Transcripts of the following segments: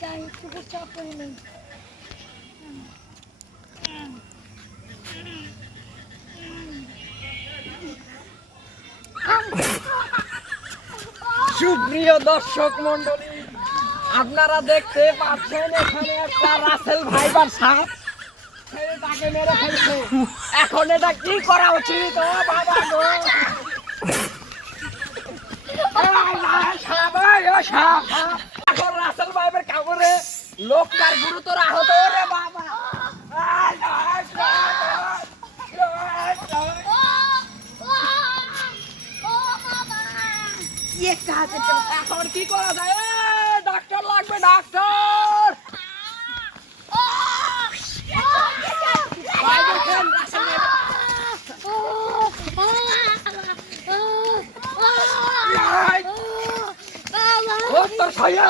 যাই চিকিৎসা করে নেই। সুপ্রিয় দর্শক মন্ডলী, আপনারা দেখতে পাচ্ছেন এখানে একটা রাসেল ভাইবার সাপ তাকে মেরে ফেলছে। এখন এটা কি করা উচিত? ও বাবা গো, এখন রাসেল ভাইবার কামড়ে লোকটার গুরুতর আহত। রে বাবা, এখন কি করা যায়? ডাক্তার লাগবে, ডাক্তার। তোর ভাইয়া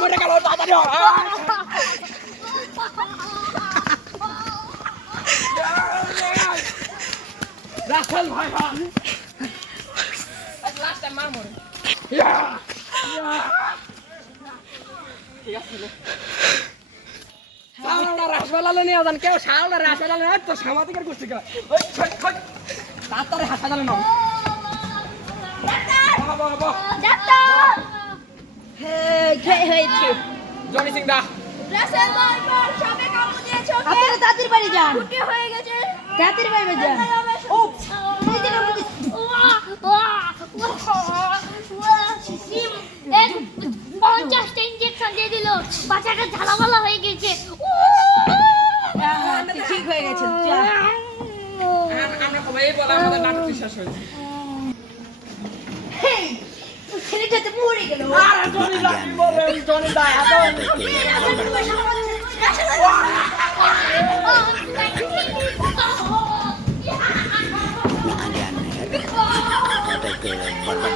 মরে গেল, তাড়াতাড়ি রাসেল ভাই লাস্ট টাইম মার মরে। হাসপাতালে নিয়ে যান, কেউ সামনে হাসপাতালে তো সামাজিকের গোষ্ঠী তাড়াতাড়ি হাসপাতালে নাও। জনি সিং দা, তাদের বাড়ি যান, হয়ে গেছে। তাদের বাড়ি যান। ও 50টা ইনজেকশন দিয়ে দিল, বাচ্চাটা ঝালামালা হয়ে গেছে। ঠিক হয়ে গেছে। আমরা সবাই বলে আমাদের নাটক বিশ্বাস হয়েছে। ছেলেটা তো মরে গেল। আরে জনি দা কি বলেন? জনি দা Ada aneh, ada ke